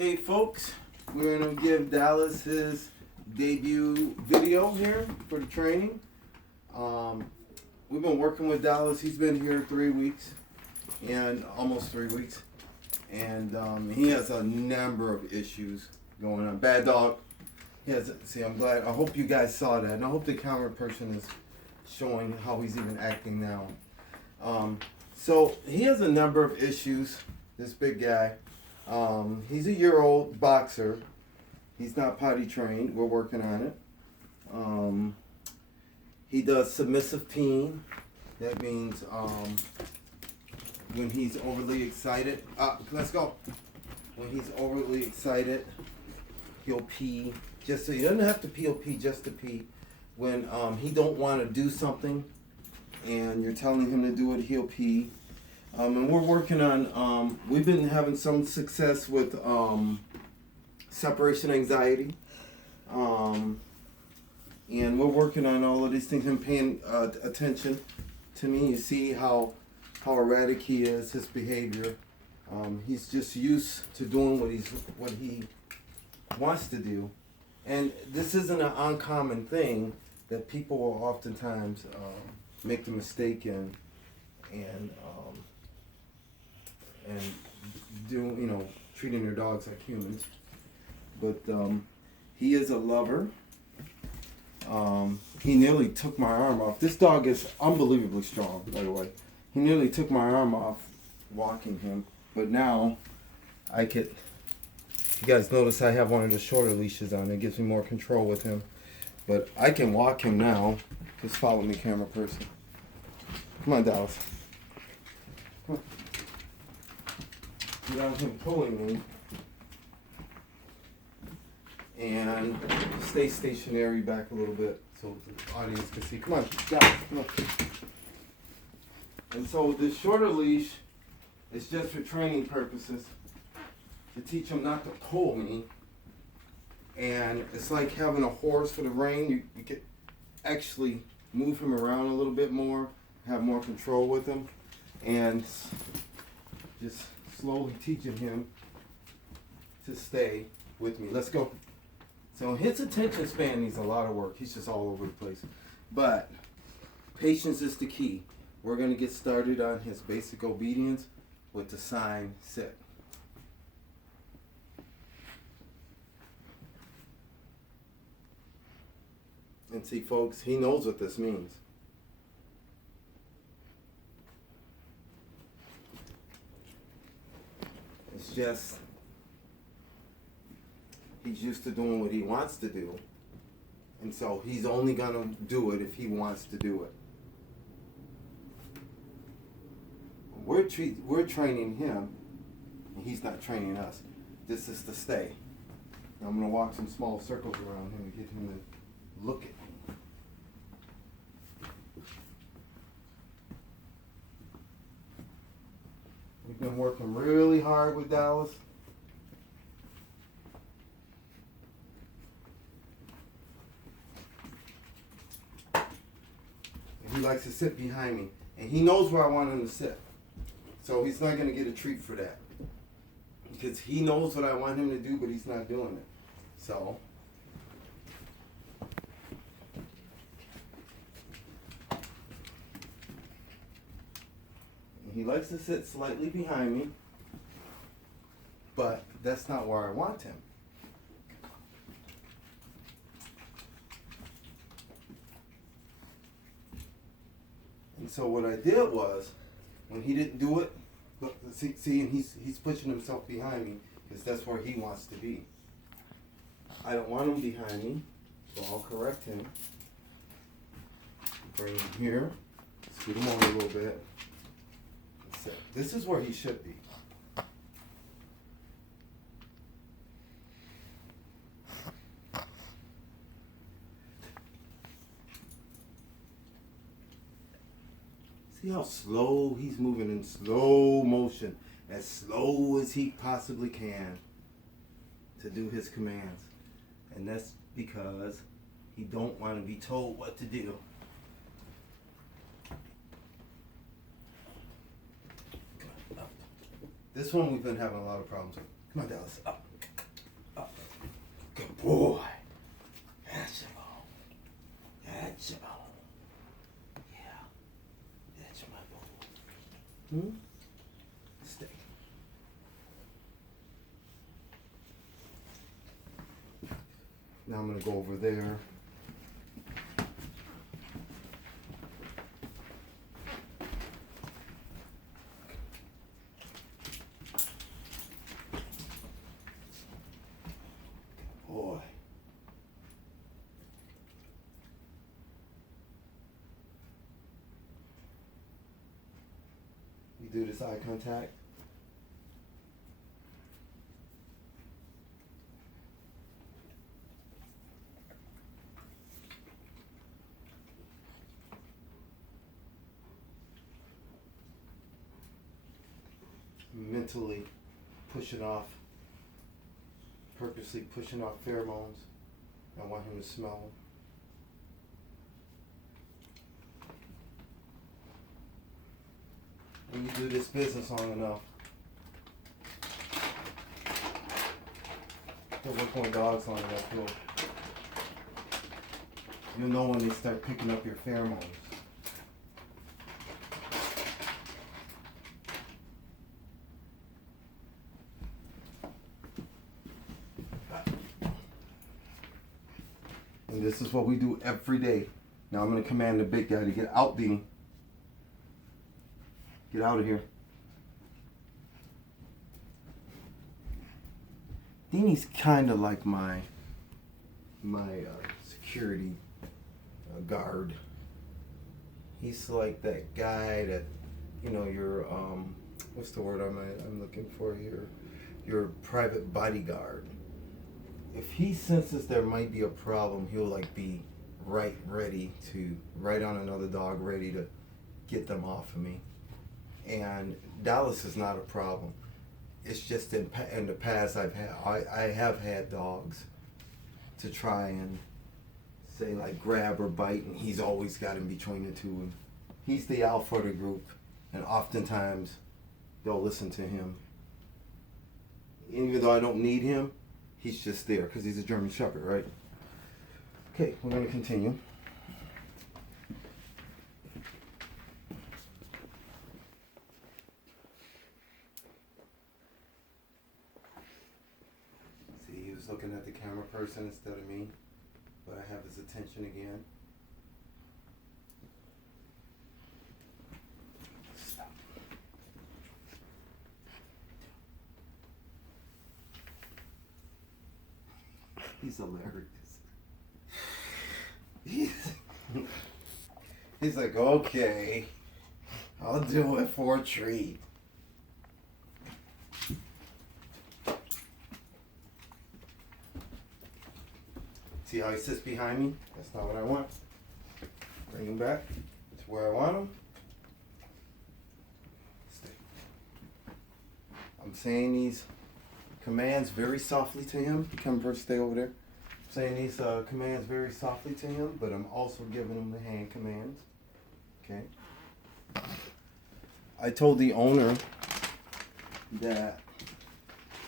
Okay, folks, we're going to give Dallas his debut video here for the training. We've been working with Dallas. He's been here 3 weeks, and almost 3 weeks. And he has a number of issues going on. Bad dog. He has, see, I'm glad. I hope you guys saw that. And I hope the camera person is showing how he's even acting now. So he has a number of issues, this big guy. He's a year-old boxer. He's not potty trained. We're working on it. He does submissive peeing. That means when he's overly excited. Let's go. When he's overly excited, he'll pee. Just so he doesn't have to pee, he'll pee just to pee. When he don't want to do something, and you're telling him to do it, he'll pee. And we're working on, we've been having some success with separation anxiety. And we're working on all of these things and paying attention to me. You see how erratic he is, his behavior. He's just used to doing what he wants to do. And this isn't an uncommon thing that people will oftentimes make the mistake in and do, treating their dogs like humans. But he is a lover. He nearly took my arm off. This dog is unbelievably strong, by the way. He nearly took my arm off walking him. But now I could, you guys notice I have one of the shorter leashes on. It gives me more control with him. But I can walk him now. Just follow me, camera person. Come on, Dallas. Come on. Without him pulling me. And stay stationary back a little bit so the audience can see. Come on, Dallas, come on. And so this shorter leash is just for training purposes to teach him not to pull me. And it's like having a horse for the rein. You can actually move him around a little bit more, have more control with him, and just slowly teaching him to stay with me. Let's go. So his attention span needs a lot of work. He's just all over the place. But patience is the key. We're going to get started on his basic obedience with the sign sit. And see, folks, he knows what this means. It's just, he's used to doing what he wants to do. And so he's only going to do it if he wants to do it. We're training him, and he's not training us. This is to stay. Now I'm going to walk some small circles around him and get him to look at me. We've been working really hard with Dallas. He likes to sit behind me, and he knows where I want him to sit. So he's not going to get a treat for that. Because he knows what I want him to do, but he's not doing it. So he likes to sit slightly behind me, but that's not where I want him. And so what I did was, when he didn't do it, look, see, and he's pushing himself behind me because that's where he wants to be. I don't want him behind me, so I'll correct him. Bring him here, scoot him over a little bit. This is where he should be. See how slow he's moving in slow motion, as slow as he possibly can to do his commands. And that's because he don't want to be told what to do. Come on, up. This one we've been having a lot of problems with. Come on, Dallas, up. boy. That's a bone. That's a bone. Yeah. That's my bone. Stay. Now I'm going to go over there. Boy. You do this eye contact. Mentally pushing off, purposely pushing off pheromones. I want him to smell them. When you do this business long enough, you'll work on dogs long enough, you'll know when they start picking up your pheromones. And this is what we do every day. Now I'm going to command the big guy to get out, Beanie. Get out of here. Deanie's kind of like my security guard. He's like that guy that, you know, your what's the word I'm looking for here? Your private bodyguard. If he senses there might be a problem, he'll like be right on another dog, ready to get them off of me. And Dallas is not a problem. It's just in the past I have had dogs to try and say like grab or bite, and he's always got in between the two. And he's the alpha of the group, and oftentimes they'll listen to him. Even though I don't need him, he's just there because he's a German Shepherd, right? Okay, we're going to continue. See, he was looking at the camera person instead of me, but I have his attention again. Stop. He's hilarious. He's like, okay, I'll do it for a treat. See how he sits behind me? That's not what I want. Bring him back to where I want him. Stay. I'm saying these commands very softly to him. Come first, stay over there. I'm saying these commands very softly to him, but I'm also giving him the hand commands. Okay. I told the owner that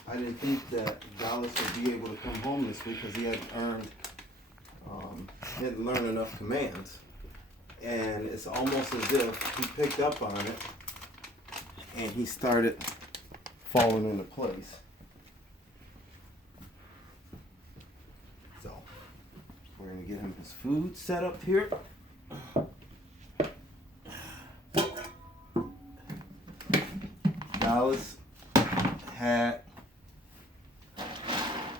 I didn't think that Dallas would be able to come home this week because he hadn't learned enough commands. And it's almost as if he picked up on it and he started falling into place. So, we're going to get him his food set up here. Dallas had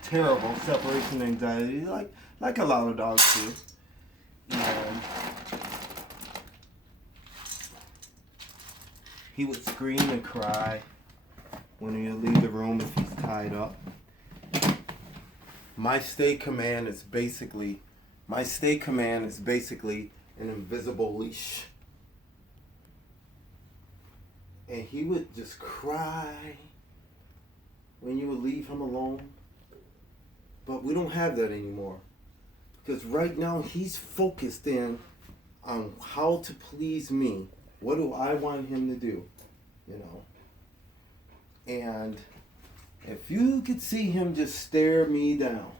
terrible separation anxiety, like a lot of dogs do. And he would scream and cry when you leave the room if he's tied up. My stay command is basically an invisible leash. And he would just cry when you would leave him alone. But we don't have that anymore. Because right now he's focused in on how to please me. What do I want him to do? You know. And if you could see him just stare me down,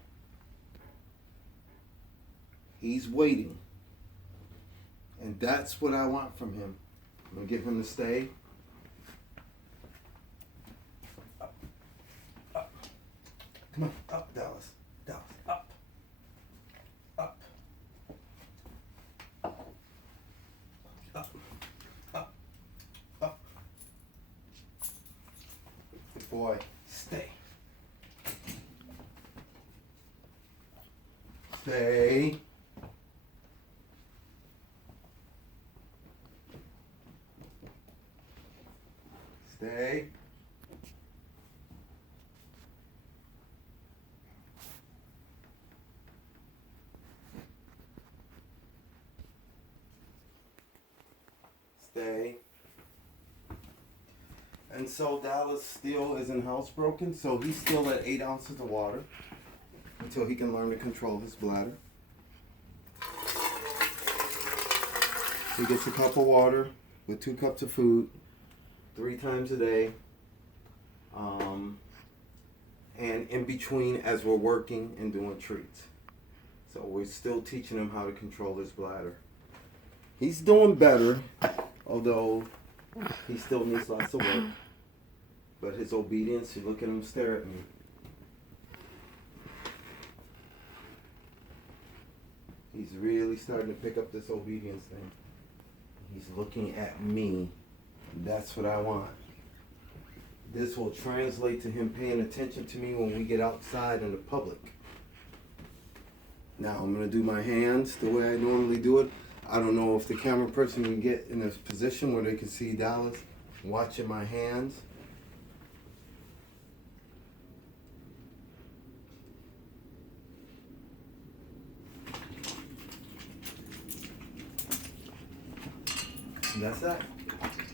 He's waiting. And that's what I want from him. I'm going to get him to stay. Up. Up. Come on. Up, Dallas. Dallas. Up. Up. Up. Up. Up. Good boy. Stay. Stay. Stay. Stay. And so Dallas still isn't housebroken, so he's still at 8 ounces of water until he can learn to control his bladder. He gets a cup of water with 2 cups of food 3 times a day. And in between as we're working and doing treats. So we're still teaching him how to control his bladder. He's doing better, although he still needs lots of work. But his obedience, you look at him stare at me. He's really starting to pick up this obedience thing. He's looking at me. That's what I want. This will translate to him paying attention to me when we get outside in the public. Now I'm going to do my hands the way I normally do it. I don't know if the camera person can get in a position where they can see Dallas watching my hands. And that's that.